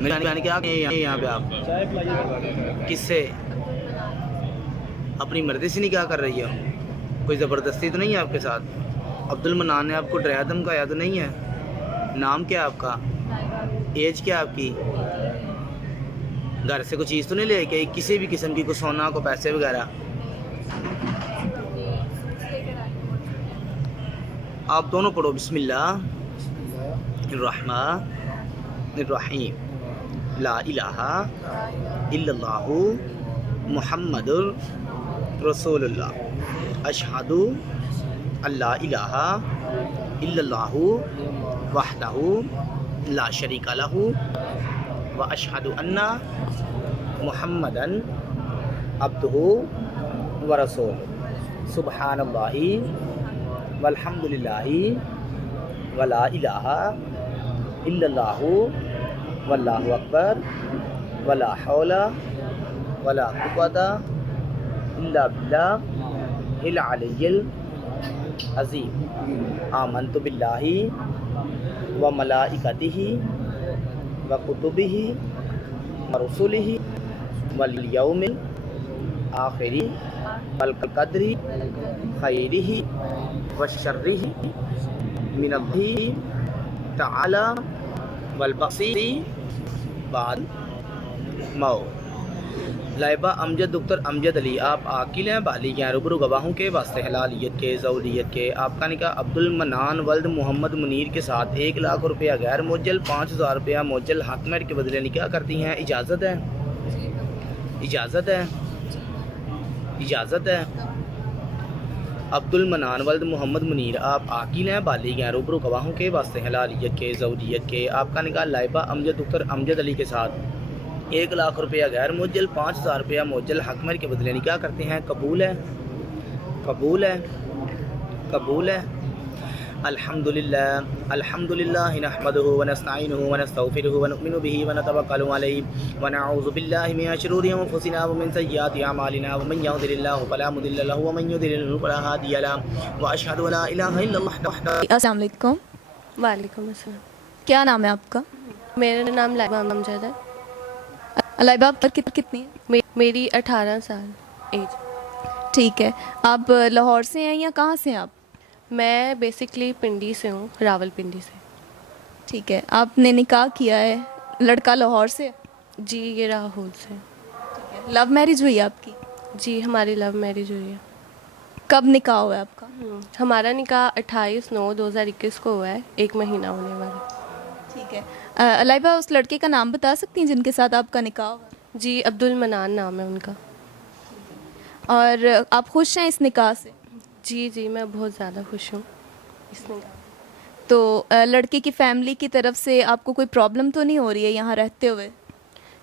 میری بہن کیا یہاں پہ آپ کس سے اپنی مرضی سے نکاح کر رہی ہو؟ کوئی زبردستی تو نہیں ہے آپ کے ساتھ؟ عبد المنان نے آپ کو ڈرایا دھمکایا تو نہیں ہے؟ نام کیا آپ کا؟ ایج کیا آپ کی؟ گھر سے کوئی چیز تو نہیں لے کے کسی بھی قسم کی، کوئی سونا کو پیسے وغیرہ؟ آپ دونوں پڑھو بسم اللہ الرحمن الرحیم، لا الہ الا اللہ محمد رسول اللہ، اشہد اللہ الہ الا اللہ وحدہ لا شریک لہ و اشہد ان محمدا عبدہ و رسول، سبحان اللہ والحمد للہ ولا الہ الا اللہ واللہ اکبر ولا حول ولا قوۃ الا باللہ العلی العظیم، آمنت باللہ و ملائکتہ و کتبہ و رسلہ والیوم الآخر والقدر خیرہ و شرہ من اللہ تعالی والبعث بعد موت۔ لائبہ امجد دکتر امجد علی، آپ عاقل ہیں، بالغ ہیں، روبرو گواہوں کے واسطے حلالیت کے زولیت کے آپ کا نکاح عبد المنان ولد محمد منیر کے ساتھ 1,00,000 روپیہ غیر موجل، 5,000 روپیہ موجل حق مہر کے بدلے نکاح کرتی ہیں؟ اجازت ہے؟ اجازت ہے؟ اجازت ہے؟ عبد المنان ولد محمد منیر، آپ عاقل ہیں، بالغ ہیں، روبرو گواہوں کے واسطے حلالیت کے زولیت کے آپ کا نکاح لائبہ امجد دکتر امجد علی کے ساتھ 1,00,000 روپیہ غیر موجل، 5,000 روپیہ موجل حق مہر کے بدلے نکاح کرتے ہیں؟ قبول ہے؟ قبول ہے؟ قبول ہے؟ الحمدللہ الحمدللہ نحمدہ ونستعینہ ونستغفرہ ونؤمن بہ ونتوکل علیہ ونعوذ باللہ من شرور انفسنا ومن سیئات اعمالنا ومن یهد اللہ فلا مضل له ومن یضلل فلا ہادی له واشهد ان لا الہ الا اللہ وحدہ۔ السلام علیکم۔ وعلیکم السلام۔ کیا نام ہے آپ کا؟ میرا نام لائبہ امجد ہے۔ لائبہ آپ کی کتنی ہے؟ میری 18 سال ایج۔ ٹھیک ہے، آپ لاہور سے ہیں یا کہاں سے ہیں آپ؟ میں بیسکلی پنڈی سے ہوں، راول پنڈی سے۔ ٹھیک ہے، آپ نے نکاح کیا ہے، لڑکا لاہور سے ہے؟ جی یہ راہول سے۔ لو میرج ہوئی ہے آپ کی؟ جی ہماری لو میرج ہوئی ہے۔ کب نکاح ہوا ہے آپ کا؟ ہمارا نکاح 28/9/2021 کو ہوا ہے، 1 مہینہ ہونے والا۔ ٹھیک ہے، لائبہ اس لڑکے کا نام بتا سکتی ہیں جن کے ساتھ آپ کا نکاح ہوا؟ جی عبد المنان نام ہے ان کا۔ اور آپ خوش ہیں اس نکاح سے؟ جی جی میں بہت زیادہ خوش ہوں اس نکاح۔ تو لڑکے کی فیملی کی طرف سے آپ کو کوئی پرابلم تو نہیں ہو رہی ہے یہاں رہتے ہوئے؟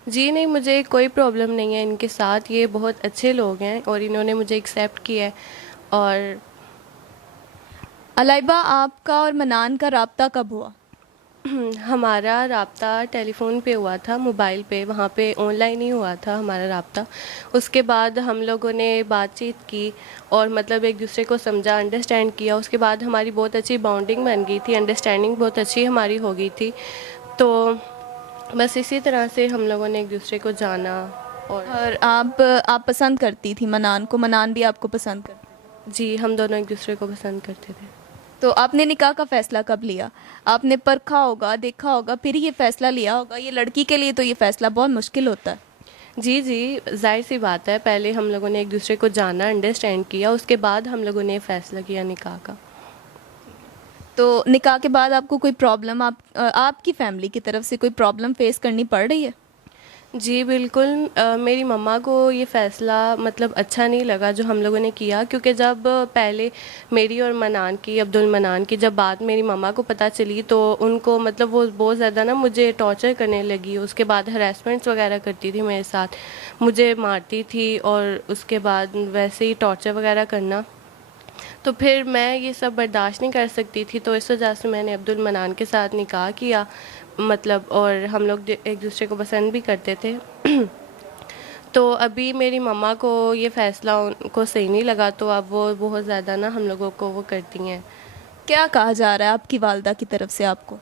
جی نہیں، مجھے کوئی پرابلم نہیں ہے ان کے ساتھ، یہ بہت اچھے لوگ ہیں اور انہوں نے مجھے ایکسیپٹ کیا ہے۔ اور لائبہ آپ کا اور منان کا رابطہ کب ہوا؟ ہمارا رابطہ ٹیلی فون پہ ہوا تھا، موبائل پہ، وہاں پہ آن لائن ہی ہوا تھا ہمارا رابطہ۔ اس کے بعد ہم لوگوں نے بات چیت کی اور مطلب ایک دوسرے کو سمجھا، انڈرسٹینڈ کیا۔ اس کے بعد ہماری بہت اچھی باؤنڈنگ بن گئی تھی، انڈرسٹینڈنگ بہت اچھی ہماری ہو گئی تھی۔ تو بس اسی طرح سے ہم لوگوں نے ایک دوسرے کو جانا۔ اور آپ پسند کرتی تھی منان کو، منان بھی آپ کو پسند کرتی؟ جی ہم دونوں ایک دوسرے کو پسند کرتے تھے۔ تو آپ نے نکاح کا فیصلہ کب لیا؟ آپ نے پرکھا ہوگا، دیکھا ہوگا، پھر یہ فیصلہ لیا ہوگا۔ یہ لڑکی کے لیے تو یہ فیصلہ بہت مشکل ہوتا ہے۔ جی جی ظاہر سی بات ہے، پہلے ہم لوگوں نے ایک دوسرے کو جانا، انڈرسٹینڈ کیا، اس کے بعد ہم لوگوں نے فیصلہ کیا نکاح کا۔ تو نکاح کے بعد آپ کو کوئی پرابلم، آپ کی فیملی کی طرف سے کوئی پرابلم فیس کرنی پڑ رہی ہے؟ جی بالکل، میری مما کو یہ فیصلہ مطلب اچھا نہیں لگا جو ہم لوگوں نے کیا، کیونکہ جب پہلے میری اور منان کی، عبد المنان کی جب بات میری مما کو پتہ چلی تو ان کو مطلب وہ بہت زیادہ نا مجھے ٹارچر کرنے لگی۔ اس کے بعد ہراسمنٹس وغیرہ کرتی تھی میرے ساتھ، مجھے مارتی تھی اور اس کے بعد ویسے ہی ٹارچر وغیرہ کرنا۔ تو پھر میں یہ سب برداشت نہیں کر سکتی تھی، تو اس وجہ سے میں نے عبد المنان کے ساتھ نکاح کیا مطلب، اور ہم لوگ ایک دوسرے کو پسند بھی کرتے تھے۔ تو ابھی میری مما کو یہ فیصلہ ان کو صحیح نہیں لگا، تو اب وہ بہت زیادہ نا ہم لوگوں کو وہ کرتی ہیں۔ کیا کہا جا رہا ہے آپ کی والدہ کی طرف سے آپ کو؟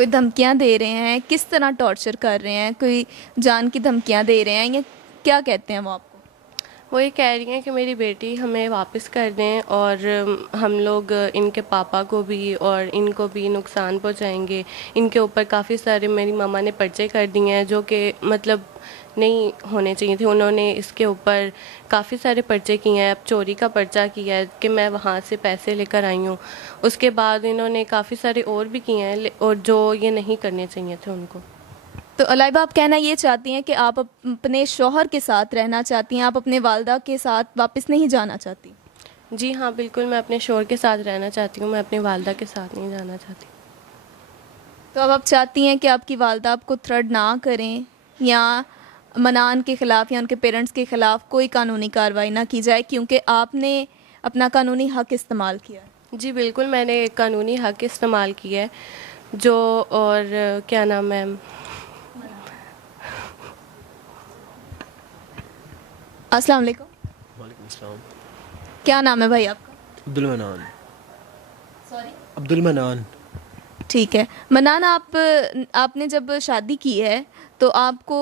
کوئی دھمکیاں دے رہے ہیں؟ کس طرح ٹارچر کر رہے ہیں؟ کوئی جان کی دھمکیاں دے رہے ہیں یا کیا کہتے ہیں وہ آپ کو؟ وہ یہ کہہ رہی ہیں کہ میری بیٹی ہمیں واپس کر دیں اور ہم لوگ ان کے پاپا کو بھی اور ان کو بھی نقصان پہنچائیں گے. ان کے اوپر کافی سارے میری ماما نے پرچے کر دیے ہیں جو کہ مطلب نہیں ہونے چاہیے تھے. انہوں نے اس کے اوپر کافی سارے پرچے کیے ہیں. اب چوری کا پرچہ کیا ہے کہ میں وہاں سے پیسے لے کر آئی ہوں. اس کے بعد انہوں نے کافی سارے اور بھی کیے ہیں اور جو یہ نہیں کرنے چاہیے تھے ان کو. تو علائبہ آپ کہنا یہ چاہتی ہیں کہ آپ اپنے شوہر کے ساتھ رہنا چاہتی ہیں، آپ اپنے والدہ کے ساتھ واپس نہیں جانا چاہتی؟ جی ہاں بالکل، میں اپنے شوہر کے ساتھ رہنا چاہتی ہوں، میں اپنی والدہ کے ساتھ نہیں جانا چاہتی. تو اب آپ چاہتی ہیں کہ آپ کی والدہ آپ کو تھریٹ نہ کریں یا منان کے خلاف یا ان کے پیرنٹس کے خلاف کوئی قانونی کارروائی نہ کی جائے کیونکہ آپ نے اپنا قانونی حق استعمال کیا ہے؟ جی بالکل، میں نے ایک قانونی حق استعمال کیا ہے جو اور کیا نام ہے. السلام علیکم. وعلیکم السلام. کیا نام ہے بھائی آپ کا؟ عبد المنان. سوری؟ عبد المنان. ٹھیک ہے. منان، آپ نے جب شادی کی ہے تو آپ کو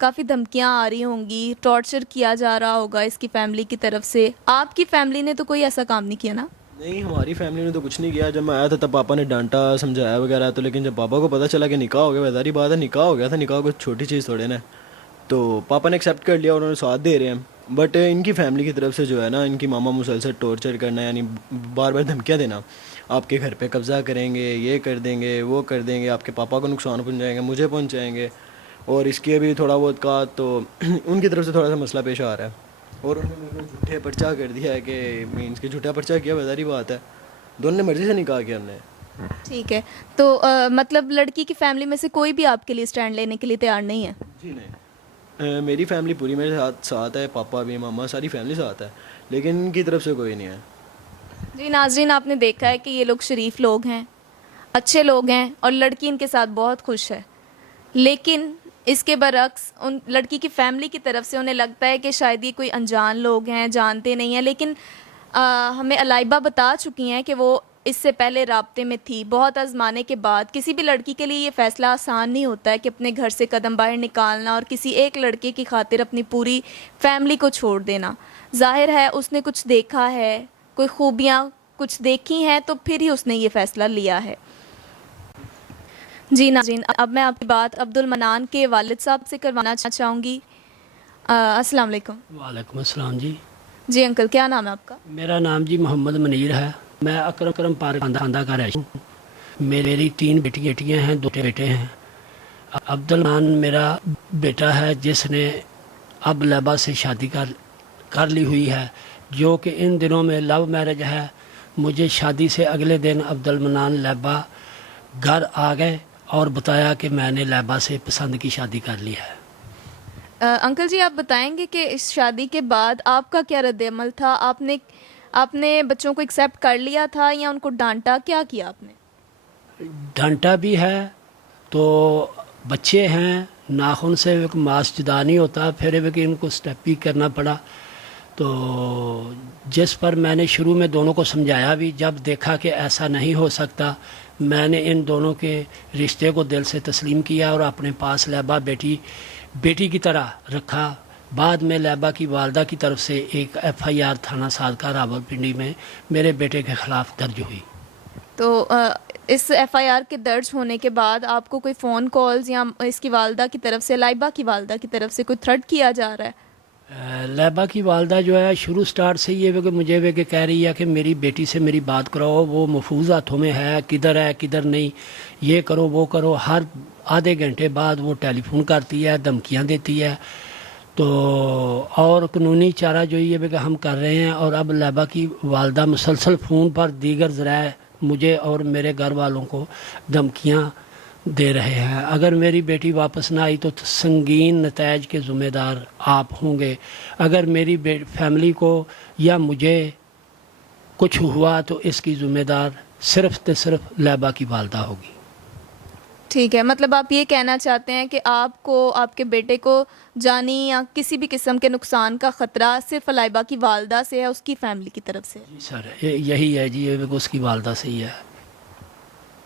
کافی دھمکیاں آ رہی ہوں گی، ٹارچر کیا جا رہا ہوگا اس کی فیملی کی طرف سے. آپ کی فیملی نے تو کوئی ایسا کام نہیں کیا نا؟ نہیں، ہماری فیملی نے تو کچھ نہیں کیا. جب میں آیا تھا تب پاپا نے ڈانٹا سمجھایا وغیرہ، تو لیکن جب پاپا کو پتہ چلا کہ نکاح ہو گیا، ظاہری بات ہے نکاح ہو گیا تھا، نکاح کوئی چھوٹی چیز تھوڑے نا، تو پاپا نے ایکسیپٹ کر لیا اور انہوں نے ساتھ دے رہے ہیں. بٹ ان کی فیملی کی طرف سے جو ہے نا، ان کی ماما مسلسل ٹارچر کرنا، یعنی بار بار دھمکیاں دینا، آپ کے گھر پہ قبضہ کریں گے، یہ کر دیں گے، وہ کر دیں گے، آپ کے پاپا کو نقصان پہنچائیں گے، مجھے پہنچائیں گے. اور اس کی ابھی تھوڑا بہت کہا تو ان کی طرف سے تھوڑا سا مسئلہ پیش آ رہا ہے. اور انہوں نے میرے کو جھوٹے پرچہ کر دیا ہے کہ مینس کے جھوٹا پرچہ کیا، ظاہری بات ہے دونوں نے مرضی سے نکاح کیا ہم نے. ٹھیک ہے. تو مطلب لڑکی کی فیملی میں سے کوئی بھی آپ کے لیے اسٹینڈ لینے کے لیے تیار نہیں ہے؟ جی نہیں، میری فیملی پوری میرے ساتھ ہے، پاپا بھی، ماما، ساری فیملی ساتھ ہے، لیکن ان کی طرف سے کوئی نہیں ہے. جی ناظرین، آپ نے دیکھا ہے کہ یہ لوگ شریف لوگ ہیں، اچھے لوگ ہیں اور لڑکی ان کے ساتھ بہت خوش ہے. لیکن اس کے برعکس ان لڑکی کی فیملی کی طرف سے انہیں لگتا ہے کہ شاید یہ کوئی انجان لوگ ہیں، جانتے نہیں ہیں. لیکن ہمیں علائبہ بتا چکی ہیں کہ وہ اس سے پہلے رابطے میں تھی. بہت آزمانے کے بعد کسی بھی لڑکی کے لیے یہ فیصلہ آسان نہیں ہوتا ہے کہ اپنے گھر سے قدم باہر نکالنا اور کسی ایک لڑکے کی خاطر اپنی پوری فیملی کو چھوڑ دینا. ظاہر ہے اس نے کچھ دیکھا ہے، کوئی خوبیاں کچھ دیکھی ہیں، تو پھر ہی اس نے یہ فیصلہ لیا ہے. جی ناظرین، اب میں آپ کی بات عبد المنان کے والد صاحب سے کروانا چاہوں گی. السلام علیکم. وعلیکم السلام. جی انکل، کیا نام ہے آپ کا؟ میرا نام جی محمد منیر ہے. میں اکرم پارک خاندہ کا رہائش ہوں. میری 3 بیٹیاں ہیں، 2 بیٹے ہیں. عبد المنان میرا بیٹا ہے جس نے اب لیبا سے شادی کر لی ہوئی ہے، جو کہ ان دنوں میں لو میرج ہے. مجھے شادی سے اگلے دن عبد المنان لیبا گھر آ گئے اور بتایا کہ میں نے لیبا سے پسند کی شادی کر لی ہے. انکل جی، آپ بتائیں گے کہ اس شادی کے بعد آپ کا کیا رد عمل تھا؟ آپ نے بچوں کو ایکسیپٹ کر لیا تھا یا ان کو ڈانٹا؟ کیا کیا آپ نے؟ ڈانٹا بھی ہے، تو بچے ہیں، ناخن سے ایک ماس جدا نہیں ہوتا، پھر ایک ان کو سٹیپ بھی کرنا پڑا. تو جس پر میں نے شروع میں دونوں کو سمجھایا بھی، جب دیکھا کہ ایسا نہیں ہو سکتا، میں نے ان دونوں کے رشتے کو دل سے تسلیم کیا اور اپنے پاس لیبا بیٹی کی طرح رکھا. بعد میں لیبا کی والدہ کی طرف سے ایک FIR تھانہ صادقہ راولپنڈی میں میرے بیٹے کے خلاف درج ہوئی. تو اس FIR کے درج ہونے کے بعد آپ کو کوئی فون کالز یا اس کی والدہ کی طرف سے، لائبہ کی والدہ کی طرف سے کوئی تھریٹ کیا جا رہا ہے؟ لیبا کی والدہ جو ہے شروع سٹارٹ سے یہ کہ مجھے وہ کہہ رہی ہے کہ میری بیٹی سے میری بات کراؤ، وہ محفوظ ہاتھوں میں ہے کدھر نہیں، یہ کرو وہ کرو. ہر آدھے گھنٹے بعد وہ ٹیلی فون کرتی ہے، دھمکیاں دیتی ہے. تو اور قانونی چارہ جو یہ کہ ہم کر رہے ہیں. اور اب لیبا کی والدہ مسلسل فون پر دیگر ذرائع مجھے اور میرے گھر والوں کو دھمکیاں دے رہے ہیں. اگر میری بیٹی واپس نہ آئی تو سنگین نتائج کے ذمہ دار آپ ہوں گے. اگر میری فیملی کو یا مجھے کچھ ہوا تو اس کی ذمہ دار صرف لیبا کی والدہ ہوگی. ٹھیک ہے، مطلب آپ یہ کہنا چاہتے ہیں کہ آپ کو، آپ کے بیٹے کو جانی یا کسی بھی قسم کے نقصان کا خطرہ صرف لائبہ کی والدہ سے ہے، اس کی فیملی کی طرف سے؟ جی سر، یہی ہے جی، اس کی والدہ سے ہی ہے.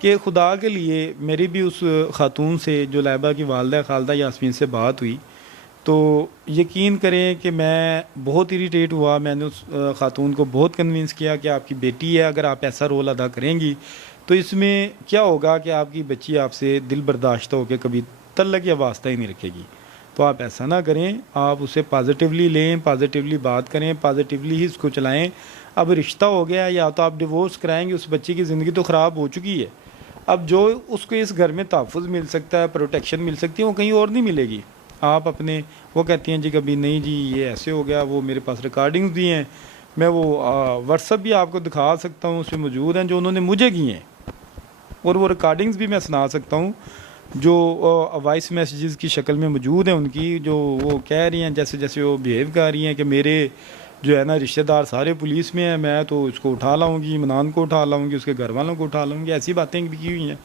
کہ خدا کے لیے میری بھی اس خاتون سے جو لائبہ کی والدہ خالدہ یاسمین سے بات ہوئی تو یقین کریں کہ میں بہت اریٹیٹ ہوا. میں نے اس خاتون کو بہت کنونس کیا کہ آپ کی بیٹی ہے, اگر آپ ایسا رول ادا کریں گی تو اس میں کیا ہوگا کہ آپ کی بچی آپ سے دل برداشتہ ہو کے کبھی تعلق یا واسطہ ہی نہیں رکھے گی. تو آپ ایسا نہ کریں, آپ اسے پازیٹیولی لیں, پازیٹیولی بات کریں, پازیٹیولی ہی اس کو چلائیں. اب رشتہ ہو گیا, یا تو آپ ڈیورس کرائیں گے, اس بچی کی زندگی تو خراب ہو چکی ہے. اب جو اس کو اس گھر میں تحفظ مل سکتا ہے, پروٹیکشن مل سکتی ہے, وہ کہیں اور نہیں ملے گی. آپ اپنے وہ کہتی ہیں جی کبھی نہیں جی یہ ایسے ہو گیا, وہ میرے پاس ریکارڈنگز بھی ہیں, میں وہ واٹس ایپ بھی آپ کو دکھا سکتا ہوں, اس میں موجود ہیں جو انہوں نے مجھے کی ہیں, اور وہ ریکارڈنگز بھی میں سنا سکتا ہوں جو وائس میسیجز کی شکل میں موجود ہیں ان کی, جو وہ کہہ رہی ہیں جیسے جیسے وہ بیہیو کر رہی ہیں کہ میرے جو ہے نا رشتہ دار سارے پولیس میں ہیں, میں تو اس کو اٹھا لاؤں گی, منان کو اٹھا لاؤں گی, اس کے گھر والوں کو اٹھا لاؤں گی. ایسی باتیں بھی کی ہوئی ہیں.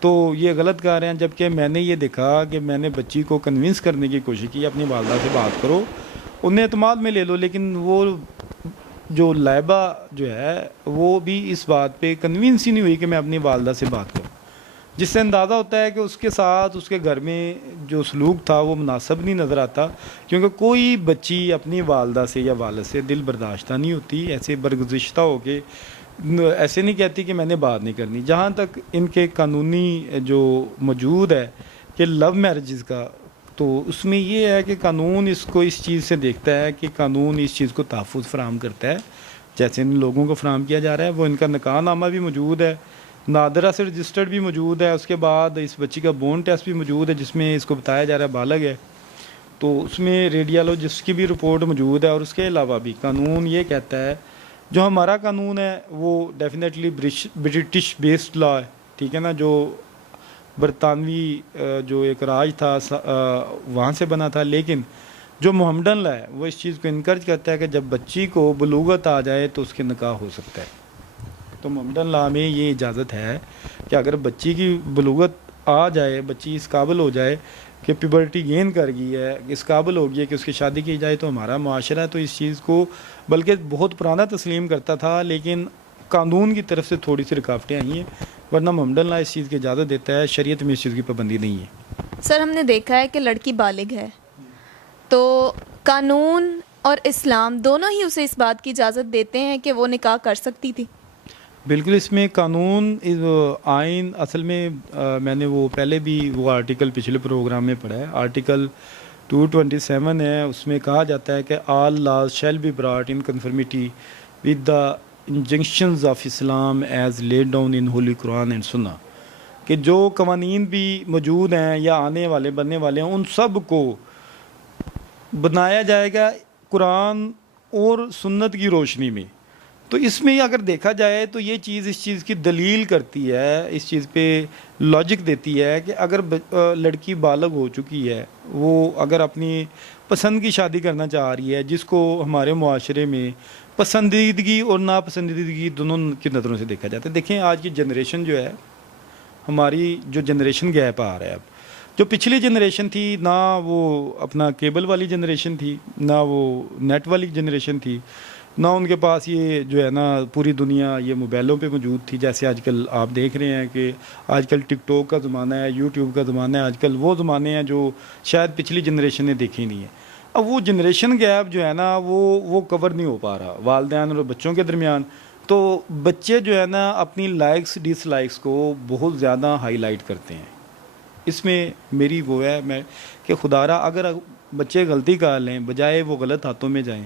تو یہ غلط کر رہے ہیں. جبکہ میں نے یہ دیکھا کہ میں نے بچی کو کنونس کرنے کی کوشش کی, اپنی والدہ سے بات کرو, انہیں اعتماد میں لے لو, لیکن وہ جو لائبہ جو ہے وہ بھی اس بات پہ کنونس ہی نہیں ہوئی کہ میں اپنی والدہ سے بات کروں, جس سے اندازہ ہوتا ہے کہ اس کے ساتھ اس کے گھر میں جو سلوک تھا وہ مناسب نہیں نظر آتا. کیونکہ کوئی بچی اپنی والدہ سے یا والد سے دل برداشتہ نہیں ہوتی, ایسے برگزشتہ ہو کے ایسے نہیں کہتی کہ میں نے بات نہیں کرنی. جہاں تک ان کے قانونی جو موجود ہے کہ لو میرجز کا, تو اس میں یہ ہے کہ قانون اس کو اس چیز سے دیکھتا ہے کہ قانون اس چیز کو تحفظ فراہم کرتا ہے جیسے ان لوگوں کو فراہم کیا جا رہا ہے. وہ ان کا نکاح نامہ بھی موجود ہے, نادرہ سے رجسٹرڈ بھی موجود ہے, اس کے بعد اس بچی کا بون ٹیسٹ بھی موجود ہے جس میں اس کو بتایا جا رہا ہے بالغ ہے, تو اس میں ریڈیالوجسٹ کی بھی رپورٹ موجود ہے. اور اس کے علاوہ بھی قانون یہ کہتا ہے, جو ہمارا قانون ہے وہ ڈیفینیٹلی برٹش بیسڈ لا ہے, ٹھیک ہے نا, جو برطانوی جو ایک راج تھا وہاں سے بنا تھا, لیکن جو محمدن لا ہے وہ اس چیز کو انکریج کرتا ہے کہ جب بچی کو بلوغت آ جائے تو اس کے نکاح ہو سکتا ہے. تو محمدن لا میں یہ اجازت ہے کہ اگر بچی کی بلوغت آ جائے, بچی اس قابل ہو جائے کہ پیبرٹی گین کر گئی ہے, اس قابل ہو گئی ہے کہ اس کی شادی کی جائے, تو ہمارا معاشرہ تو اس چیز کو بلکہ بہت پرانا تسلیم کرتا تھا, لیکن قانون کی طرف سے تھوڑی سی رکاوٹیں آئی ہیں, ورنہ محمدن لا اس چیز کی اجازت دیتا ہے. شریعت میں اس چیز کی پابندی نہیں ہے. سر ہم نے دیکھا ہے کہ لڑکی بالغ ہے تو قانون اور اسلام دونوں ہی اسے اس بات کی اجازت دیتے ہیں کہ وہ نکاح کر سکتی تھی. بالکل, اس میں قانون آئین اصل میں نے وہ پہلے بھی وہ آرٹیکل پچھلے پروگرام میں پڑھا ہے, آرٹیکل 227 ہے, اس میں کہا جاتا ہے کہ all laws shall be brought in conformity with the injunctions of Islam as laid down in holy Quran and Sunnah, کہ جو قوانین بھی موجود ہیں یا آنے والے بننے والے ہیں ان سب کو بنایا جائے گا قرآن اور سنت کی روشنی میں. تو اس میں اگر دیکھا جائے تو یہ چیز اس چیز کی دلیل کرتی ہے, اس چیز پہ لاجک دیتی ہے کہ اگر لڑکی بالغ ہو چکی ہے, وہ اگر اپنی پسند کی شادی کرنا چاہ رہی ہے, جس کو ہمارے معاشرے میں پسندیدگی اور ناپسندیدگی دونوں کی نظروں سے دیکھا جاتا ہے. دیکھیں آج کی جنریشن جو ہے, ہماری جو جنریشن گیپ آ رہا ہے, اب جو پچھلی جنریشن تھی نہ وہ اپنا کیبل والی جنریشن تھی, نہ وہ نیٹ والی جنریشن تھی, نہ ان کے پاس یہ جو ہے نا پوری دنیا یہ موبائلوں پہ موجود تھی. جیسے آج کل آپ دیکھ رہے ہیں کہ آج کل ٹک ٹاک کا زمانہ ہے, یوٹیوب کا زمانہ ہے, آج کل وہ زمانے ہیں جو شاید پچھلی جنریشن نے دیکھی نہیں ہے. اب وہ جنریشن گیپ جو ہے نا وہ کور نہیں ہو پا رہا والدین اور بچوں کے درمیان. تو بچے جو ہے نا اپنی لائکس ڈس لائکس کو بہت زیادہ ہائی لائٹ کرتے ہیں. اس میں میری وہ ہے میں کہ خدا را اگر بچے غلطی کر لیں, بجائے وہ غلط ہاتھوں میں جائیں,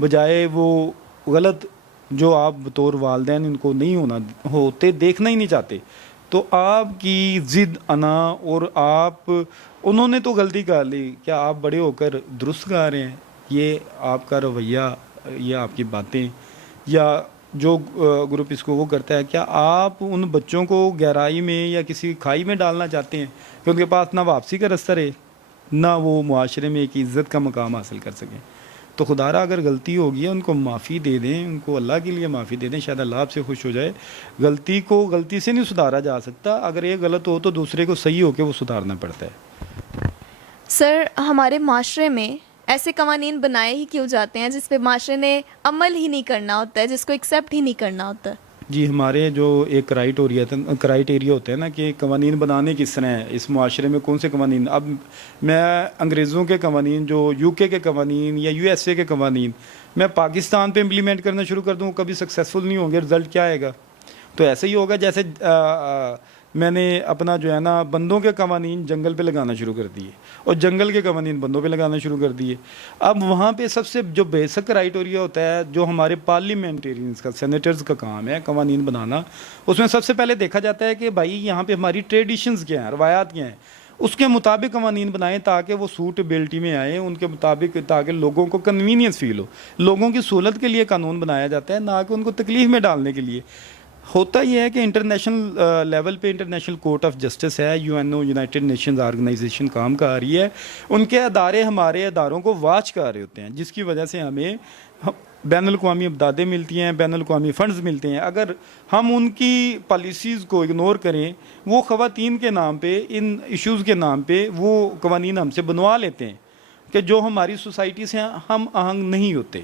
بجائے وہ غلط جو آپ بطور والدین ان کو نہیں ہوتے دیکھنا ہی نہیں چاہتے, تو آپ کی ضد انا اور انہوں نے تو غلطی کر لی, کیا آپ بڑے ہو کر درست کر رہے ہیں؟ یہ آپ کا رویہ یا آپ کی باتیں یا جو گروپ اس کو وہ کرتا ہے, کیا آپ ان بچوں کو گہرائی میں یا کسی کھائی میں ڈالنا چاہتے ہیں کہ ان کے پاس نہ واپسی کا رستہ رہے, نہ وہ معاشرے میں ایک عزت کا مقام حاصل کر سکیں؟ تو خدا را اگر غلطی ہوگی ہے ان کو معافی دے دیں, ان کو اللہ کے لیے معافی دے دیں, شاید اللہ آپ سے خوش ہو جائے. غلطی کو غلطی سے نہیں سدھارا جا سکتا, اگر یہ غلط ہو تو دوسرے کو صحیح ہو کے وہ سدھارنا پڑتا ہے. سر ہمارے معاشرے میں ایسے قوانین بنائے ہی کیوں جاتے ہیں جس پہ معاشرے نے عمل ہی نہیں کرنا ہوتا ہے, جس کو ایکسیپٹ ہی نہیں کرنا ہوتا ہے؟ جی ہمارے جو ایک کرائٹیریا ہوتا ہے نا کہ قوانین بنانے کس طرح ہیں اس معاشرے میں، کون سے قوانین. اب میں انگریزوں کے قوانین، جو یو کے قوانین یا یو ایس اے کے قوانین میں پاکستان پہ امپلیمنٹ کرنا شروع کر دوں، کبھی سکسیزفل نہیں ہوں گے. رزلٹ کیا آئے گا؟ تو ایسا ہی ہوگا جیسے میں نے اپنا جو ہے نا بندوں کے قوانین جنگل پہ لگانا شروع کر دیے اور جنگل کے قوانین بندوں پہ لگانا شروع کر دیے. اب وہاں پہ سب سے جو بیسک کرائٹیریا ہوتا ہے، جو ہمارے پارلیمنٹیرینز کا، سینیٹرز کا کام ہے قوانین بنانا، اس میں سب سے پہلے دیکھا جاتا ہے کہ بھائی یہاں پہ ہماری ٹریڈیشنز کیا ہیں، روایات کیا ہیں، اس کے مطابق قوانین بنائیں تاکہ وہ سوٹیبلٹی میں آئیں ان کے مطابق، تاکہ لوگوں کو کنوینئنس فیل ہو. لوگوں کی سہولت کے لیے قانون بنایا جاتا ہے، نہ کہ ان کو تکلیف میں ڈالنے کے لیے. ہوتا یہ ہے کہ انٹرنیشنل لیول پہ انٹرنیشنل کورٹ آف جسٹس ہے، UN یونائٹڈ نیشنز آرگنائزیشن کام کر رہی ہے. ان کے ادارے ہمارے اداروں کو واچ کر رہے ہوتے ہیں، جس کی وجہ سے ہمیں بین الاقوامی امدادیں ملتی ہیں، بین الاقوامی فنڈز ملتے ہیں. اگر ہم ان کی پالیسیز کو اگنور کریں، وہ خواتین کے نام پہ، ان ایشوز کے نام پہ وہ قوانین ہم سے بنوا لیتے ہیں کہ جو ہماری سوسائٹی سے ہم آہنگ نہیں ہوتے،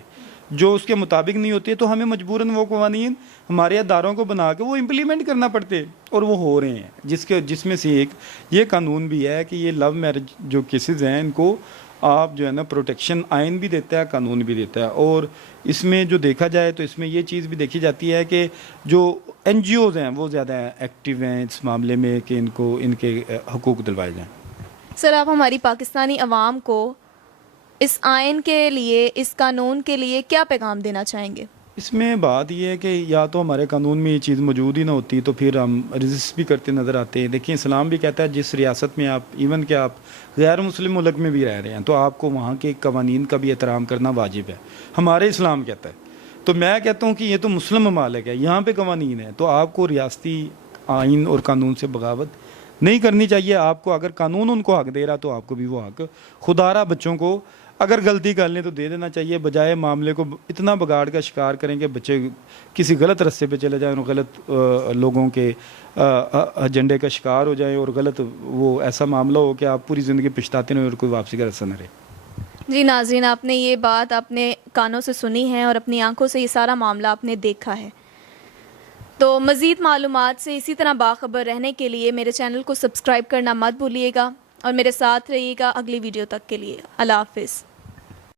جو اس کے مطابق نہیں ہوتے، تو ہمیں مجبوراً وہ قوانین ہمارے اداروں کو بنا کے وہ امپلیمنٹ کرنا پڑتے، اور وہ ہو رہے ہیں. جس میں سے ایک یہ قانون بھی ہے کہ یہ لو میرج جو کیسز ہیں ان کو آپ جو ہے نا پروٹیکشن آئین بھی دیتا ہے، قانون بھی دیتا ہے. اور اس میں جو دیکھا جائے تو اس میں یہ چیز بھی دیکھی جاتی ہے کہ جو NGOs ہیں وہ زیادہ ایکٹیو ہیں اس معاملے میں کہ ان کے حقوق دلوائے جائیں. سر، آپ ہماری پاکستانی عوام کو اس آئین کے لیے، اس قانون کے لیے کیا پیغام دینا چاہیں گے؟ اس میں بات یہ ہے کہ یا تو ہمارے قانون میں یہ چیز موجود ہی نہ ہوتی تو پھر ہم رجسٹ بھی کرتے نظر آتے ہیں. دیکھیں اسلام بھی کہتا ہے جس ریاست میں آپ ایون کہ آپ غیر مسلم ملک میں بھی رہ رہے ہیں تو آپ کو وہاں کے قوانین کا بھی احترام کرنا واجب ہے، ہمارے اسلام کہتا ہے. تو میں کہتا ہوں کہ یہ تو مسلم ممالک ہے، یہاں پہ قوانین ہیں، تو آپ کو ریاستی آئین اور قانون سے بغاوت نہیں کرنی چاہیے. آپ کو اگر قانون ان کو حق دے رہا تو آپ کو بھی وہ حق خدا را بچوں کو اگر غلطی کر لیں تو دے دینا چاہیے، بجائے معاملے کو اتنا بگاڑ کا شکار کریں کہ بچے کسی غلط رستے پہ چلے جائیں اور غلط لوگوں کے ایجنڈے کا شکار ہو جائیں اور غلط وہ ایسا معاملہ ہو کہ آپ پوری زندگی پچھتاتے رہیں اور کوئی واپسی کا رستہ نہ رہے. جی ناظرین، آپ نے یہ بات اپنے کانوں سے سنی ہے اور اپنی آنکھوں سے یہ سارا معاملہ آپ نے دیکھا ہے. تو مزید معلومات سے اسی طرح باخبر رہنے کے لیے میرے چینل کو سبسکرائب کرنا مت بھولیے گا اور میرے ساتھ رہیے گا اگلی ویڈیو تک کے لیے. اللہ حافظ.